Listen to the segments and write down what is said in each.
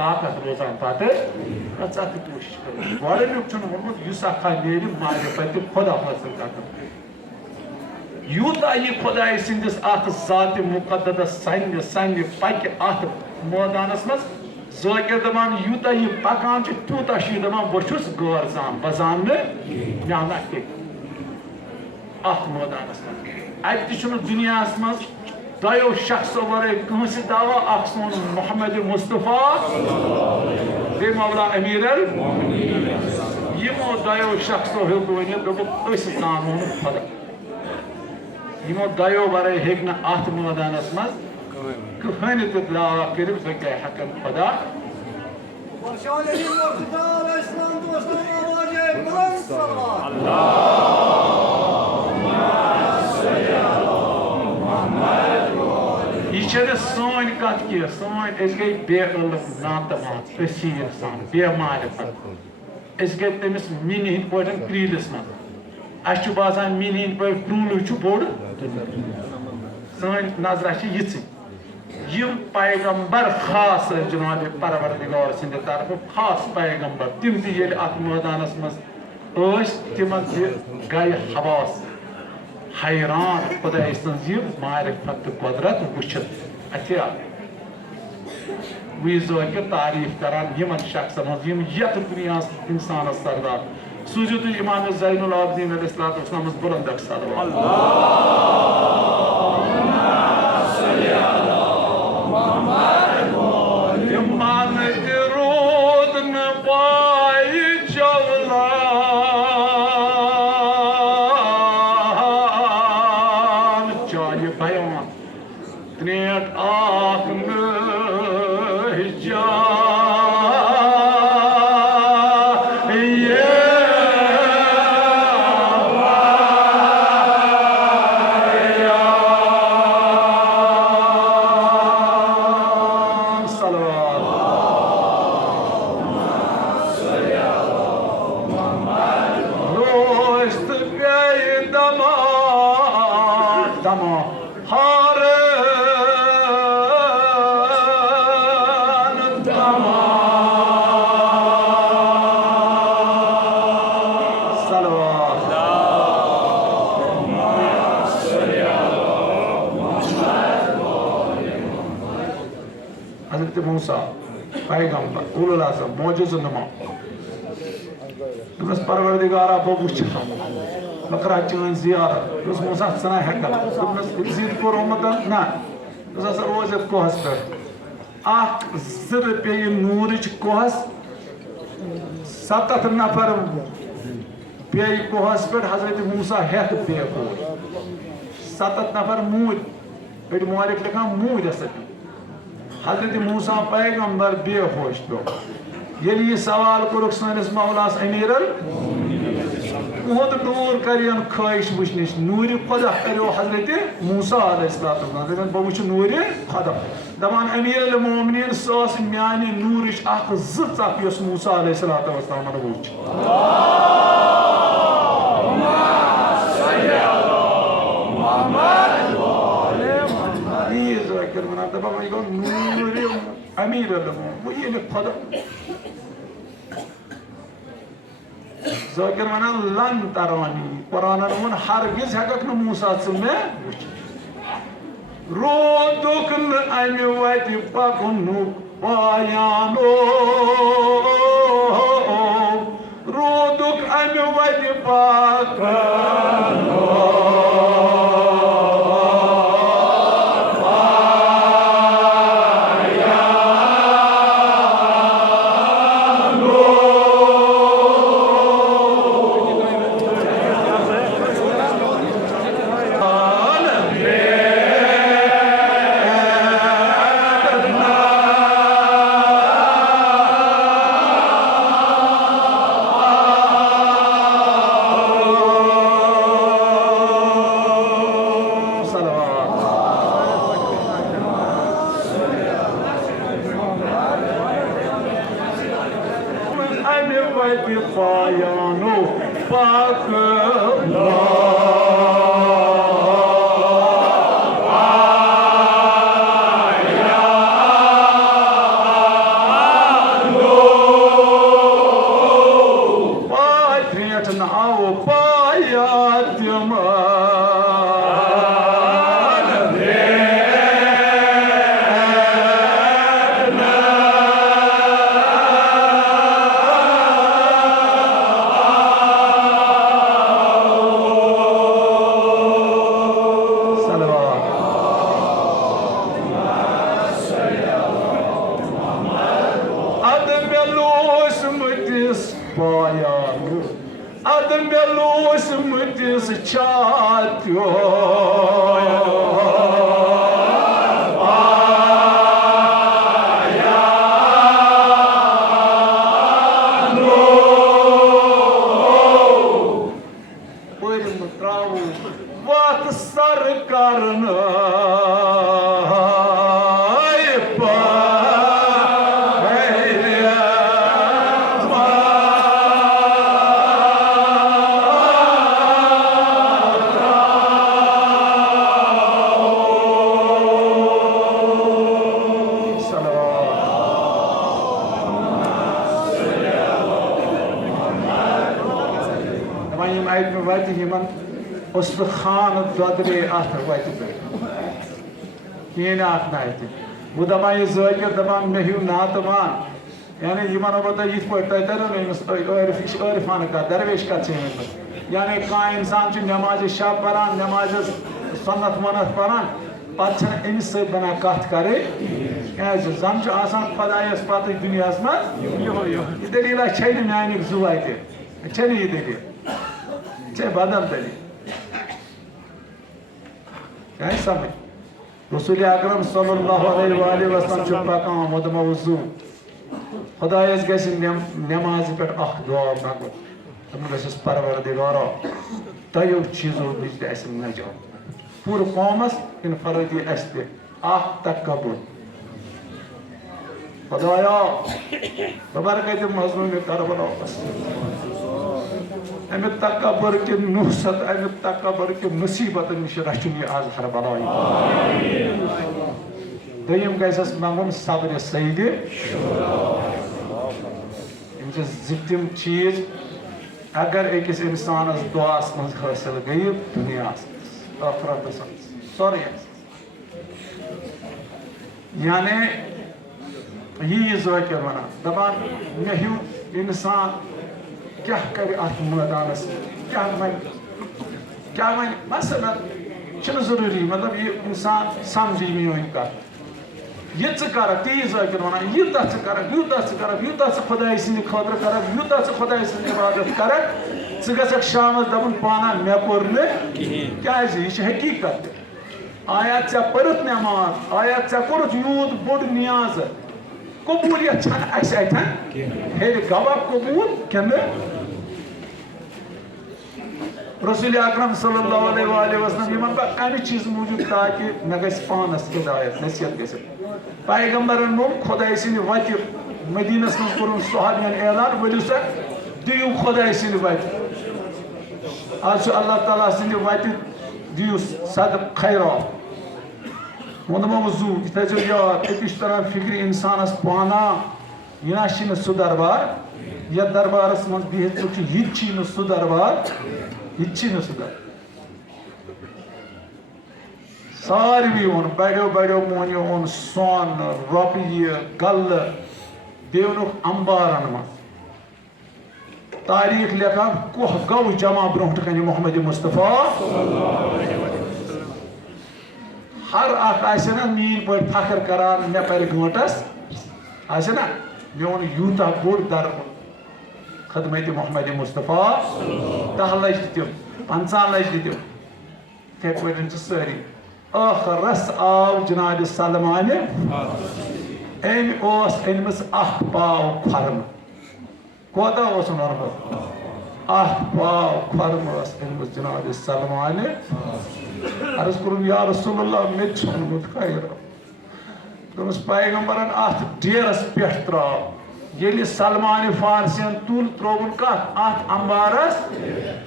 ताकत रोजान पाते कचात कोशिश करो गोडनुक छन वोनमुत युस अखा नेरि मारिफत खुदा हासिल करन यूता ये खुदाय सिंदिस अख जात मुकद्दस संग पक अथ मैदानस मज ज़ाकिर दपान यूता ये पकान तूता दपान बहुस गौर जान बजान मेहनत अथ मैदानस मज अत दुनिया मज दो शख्सों वे कंस दावा अख सोन मोहम्मद मुस्तफ़ा बे मौला अमीर यमो दो शख्सों हेक वन दानो खुदा यमो दो वे हेक अथ मैदानस मज कहन तो दावा कर क्या हकन खुदा यह सोन कत कह सोन गई बेअल नातमात तसीर सान बेमारिफत गई तमिस मिन हिंद पे क्रीलस मज अस बसान मिन हिंद पे क्रूल बोड़ सन नजर यिच यम पैगंबर खास जनाब परवरदिगार सिंद तरफ खास पैगंबर तिम अत मैदानस मज तिमन गई हवास हैरान खुदा सज मारिफत कुदरत वुचित अथिया वह ज़ाकिर तारीफ करान यमन शख्सन यम यथ दुनिया इंसान सरदार सूझो तुम इमाम ज़ैनुल आबिदीन अलैहिस्सलाम बुलंद सलवात इमान दरूद न पाई चौला त्रेट आख पैगंबर उलुल आज़म मौजूद नुमा दुस परवरदिगारा बो वुचन बकरा चन जियारत दुस मूसा सना हेकल दुस जिद को रमदन ना दुस रोज कोहस पे अख जर पे नूरच कोहस 7 नफर पे कोहस पे हजरत मूसा हेत पे को 7 नफर मूद बड़ मोरिक लिखा मूद असती हजरत मूसा पैगंबर बेहोश पे ये सवाल कोरुक सनिस मौलास अमीरल उहद नूर करियन ख्वाहिश वुचनिश नूर खुदा करो हजरत मूसा अलैहिस्सलाम बह वुच नूर खुदा दपान अमीरुल मोमिनीन सस म्यान नूरच अख ज़ख यस मूसा अलैहिस्सलाम वुच अमीर खुदा ज़ाकिर वन लन तरानी कुरान वन हरगिज हेकक न मूसा मे रोदुक न अमि वत पकुन पायानो रोदुक अमि वत पकुन melos mutis payanu, ad melos mutis chatyo. Osman Khan Dodre after White Bay. At night. Budama is like the man Mehu Nataman. Yani Yimanabata Yipur Titan or fish or Fanaka, Dervish Katsin. Yani Kain Sanchi Namaj Shaparan, Namaj son of Manat Paran, Pachan Inse Banakat Kare, as Zamcha Asan Padayas Pati Dunyasmat, you did like China Nine Zuite. Chenny did it. Che Badam Deli. क्या समय रसूल अकरम सल्लल्लाहु अलैहि वसल्लम जो पाका मदमा वज़ू खुदायस गैसे नमाज पे अख दुआ मांगो तुम गैसे परवरदिगारो तयो चीज़ों निज ऐसे न जाओ पूरे कौमस इन फरदी ऐसे अख तकब्बुर खुदाया बबरकत मज़लूम में करबला अमित तकबर के नुहसत अमित तकबर के मुसीबत निश रचनी आज हर बलाई दयम गैसस मंगुन सब्र सईद इनसे जितम चीज अगर एक इंसान दुआस मज हासिल गई दुनिया आखिरत सॉरी यानी ये जो क्या बना दबान नहीं इंसान क्या करे आज मैदानस क्या मन मसलन चलो जरूरी मतलब ये इंसान समझी में हो इनका ये चकारा तीज है क्या बना युद्ध से खुदा इसी खातर करा युद्ध से खुदा इसी इबादत करा चगसक शाम दबन पाना मैं कोरने क्या है ये हकीकत आयत से परत नमाज आयत से परत यूद बुड नियाज कबूलियत छन ऐसे था हे गवाह कबूल क्या रसूल अकरम सल्लल्लाहु अलैहि वसल्लम यमन का अमी चीज मौजूद था कि न गस पानस हिदायत नसीहत गस पैगंबरन मोम खुदा सिन वत मदीनस में करन सहाबियन ऐलान वलियो सा दियो खुदा सिन वत आज अल्लाह ताला सिन वत दियो सद खैरात वंदमा वजू इतजो यार इस तरह फिक्र इंसानस पाना यनाशिन सु दरबार या दरबारस मन बिहत यिछि न सु दरबार यिछि न सु दरबार सारी ओन बड़ो मोनियो ओन सोन रॉपिये गल देवनु अंबारन मन तारीख लेखा कोह गव जमा ब्रोंट कनि मोहम्मद मुस्तफा हर अख आसना मीन पे फखर करान मे पर गंटस आसना मोन यूता बोड़ दर खदमत मोहम्मद मुस्तफा 10 लाख दियो 50 लाख दियो ते पन सारी आखरस आव जनाब सलमान अनमस अख पाव खर्म कोता नॉर्मल अख पाव खर्म अनमस जनाब सलमान अर्ज कर या रसूलुल्लाह मे छुनमुत खैर दोनों पैगंबरन अत डेरस पे त्राव ये सलमान फारसियन तुल त्रोवन कत अत अंबारस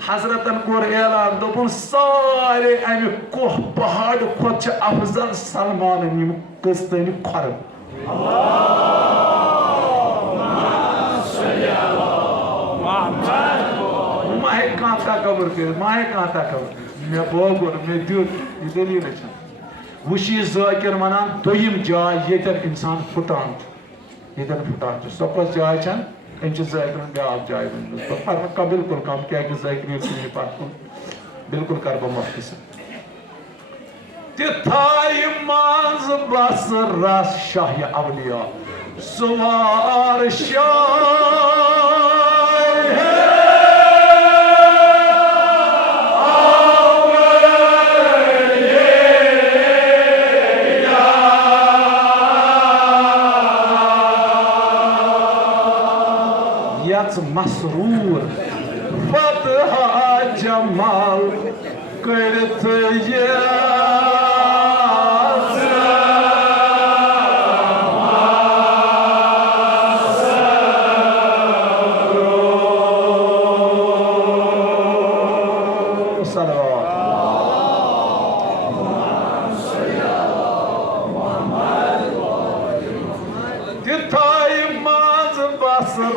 हजरतन कोर ऐलान दोपन सारे अमि कोह पहाड़ खोत अफजल सलमान निम कस्तन खरब माहे कांता कबर कर माहे कांता कबर मे बोगुर मे दुत ये दलील छ वशी जाकिर मनान दोयम जाय येतन इंसान फुटान सो कस जाय छन एम जाकिर ब्याक जाय पर बिल्कुल कम क्या जाकिर बिल्कुल कर बह मुफ्ती से तिथाय मांज बस रस शाह अवलिया سوار مسرور فتح جمال کرت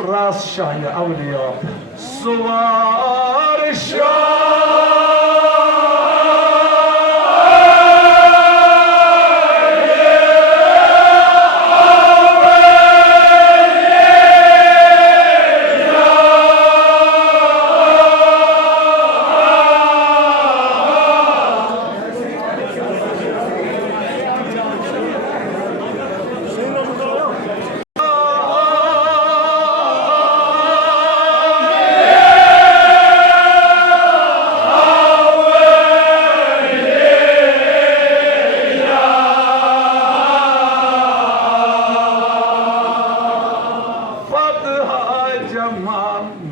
راس شاهي أولياء سوار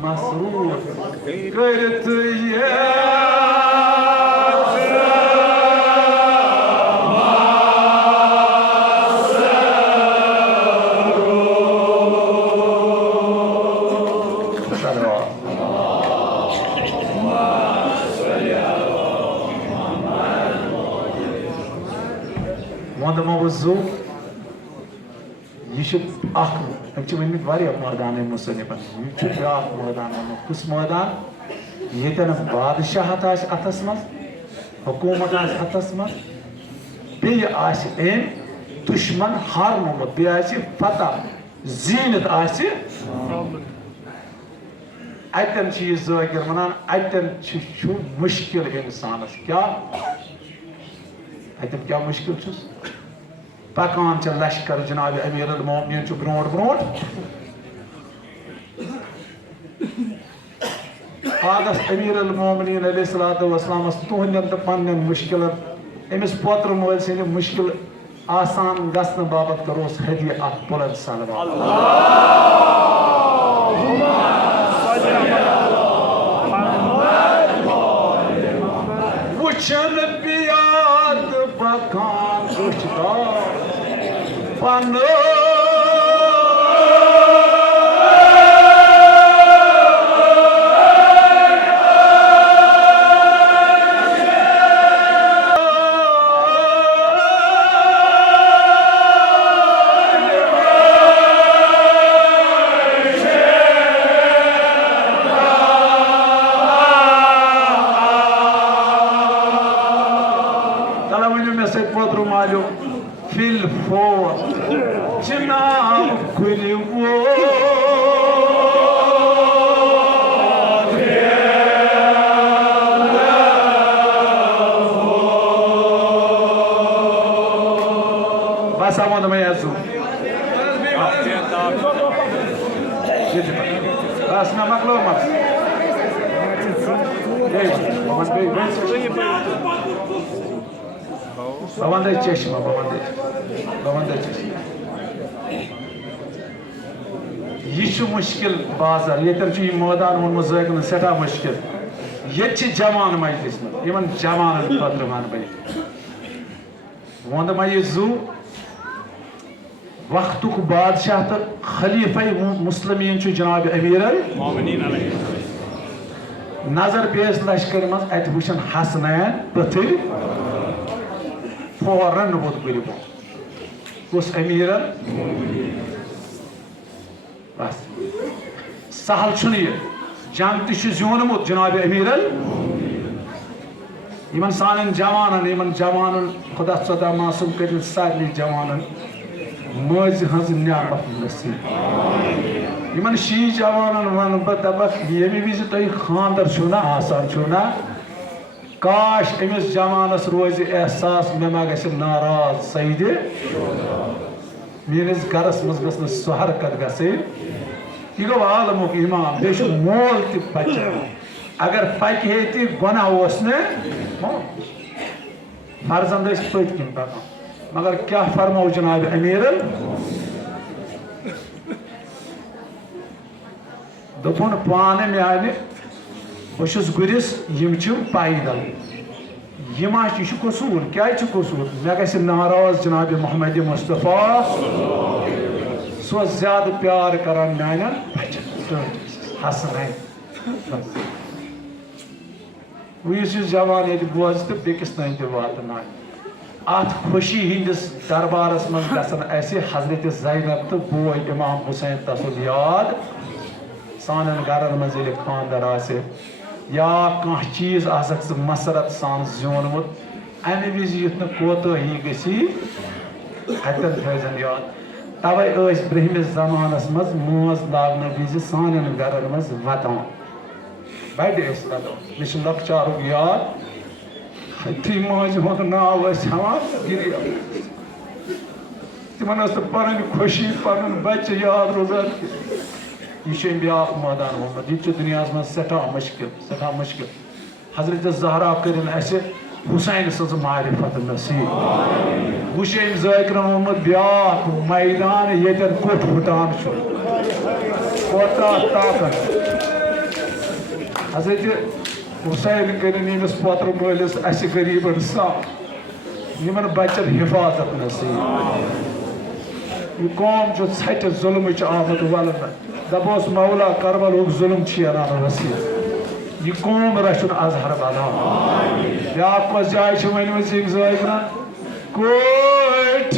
مسرور کرت وند موضوع يشوف آخر أكتر من متواري مادان مسلمين يشوف آخر مادان كوس مادان يتنا بادشاہ تاش أتسمس حكومة تاش أتسمس بي آسي إن دشمن هار ممت بي آسي فتح زينت آسي أيتن چیز ذکر منان أيتن شو مشکل إنسانس کیا أيتن کیا مشکل چوس پکان چھ لشکر جناب امیر المومنین چھ برونٹ برونٹ آگس امیر المومنین علیہ الصلوۃ والسلام تہندین تہ پنن مشکل امس پوتر مول سند مشکل آسان گژھن باپت کروس ہدیہ اکھ بلند صلوات اللهم صل علی محمد وچن بیاد پکان گشتار فن في الفور جناب كل بس أمون ما يزو بس نمكلور ما بابانده چشم بابانده چشم یہ چھ مشکل بازار یتر چھ مٲدان وون مزاقن سٹھا مشکل یہ چھ جوان مجلس یمن جوان خاطر ون بہ وند ما یہ زو وقتک بادشاہ تو خلیفہ مسلمین چھ جناب امیر المومنین علیہ نظر بیس لشکر مز ات وچھن حسنین پتھر فورن بود بلبو کس امیر بس سہل چھنہ جنگ تہ زیونمت جناب امیر یمن سانن جوانن خدا صدا معصوم کر سارے جوانن ماض ہز نعمت نصیب یمن شی جوانن ون بہ دپک یمہ وز تہ خاندر چھو نا آسان چھو نا کاش امس جوانس روز احساس مے ما گژھِ ناراض سعید मेरिस गरस मज गस सो हरकत गई यह गो आलमुक इमाम बे मोल तच अगर पक हे गुना फर्जंद पत किन पकान मगर क्या फरमो जनाब अमीरन दोपन पान मे बस गुरिस पैदल यह कसूर क्या कसूर मे गि नाराज जनाब मोहम्मद मुस्तफ़ा सो ज्यादा प्यार करान मान हसन वह जवान ये बोज तो बेकिस तन वातन अत खुशी हंदिस दरबारस मज गसन हजरत ज़ैनब तो बोय इमाम हुसैन तसल याद सान गरन मज खानदर आ या कह चीज आसक मसरत सान ज्योनमुत अमे विज युथ कोतही गसी हतन थजन याद तवे ब्रहमिस जमानस मज मोज लागन विज सान गरन मज वतान बड़े वतान मे लकचारुक याद थी माज हुंद नाव हेवान गिरिया तिमन पन खुशी पन बच्चे याद रोजान यह ब्या मैदान वोनमुत यह दुनिया मज सठा मुश्किल हजरत ज़हरा करिन हुसैन सज मारिफत नसीब वुशेम ज़ाकिरन वोनमुत ब्या मैदान ये कुट फुटान कोता ताकत हजरत हुसैन करिन यमिस पोत्र मलिस गरीबन साफ यमन बच्चन हिफाजत नसीब यह कौम छट जुल्म आमद वलन दपोस मौला करबल जुल्म यान रसीद यह कौम रचुन अजहर बना ब्या कस जाय वन ज़ाकिरन कोठ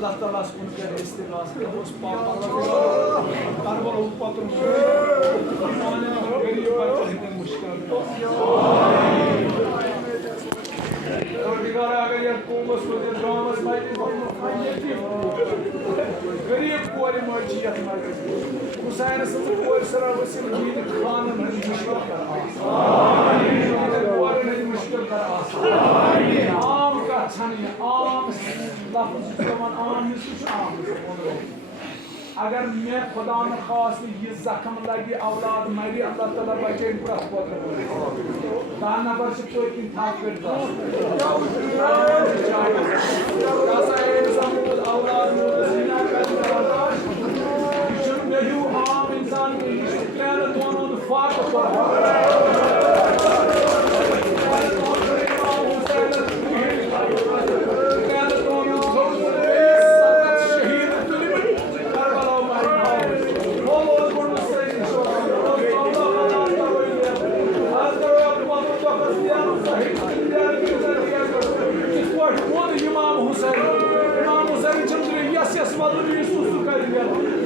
Allah Teala bunu kere istigası os papalar karbar upatır manen gariye parçasından müşkil Ordigara agar yer kovmas koyar dramas mayte gariye koyar marciyat marciyat Hüseyin sınıf koyar sıra basın giydi kanın hadi müşkil kar amin koyar hadi müşkil kar amin am ka çaniye am lafız zaman am Yusuf am अगर मैं खुदा न खास ये जख्म लगी औलाद मरी अल्लाह ताला बचे प्रत पोत्र दाना पर से कोई की था फिर दा ऐसा इंसान को औलाद सीना कर शुड में यू आम इंसान के प्लान दोनों द फाक पर İmam Hüseyin çımdırıyor, yas yas madlı bir Yusuf'u kaydediyor.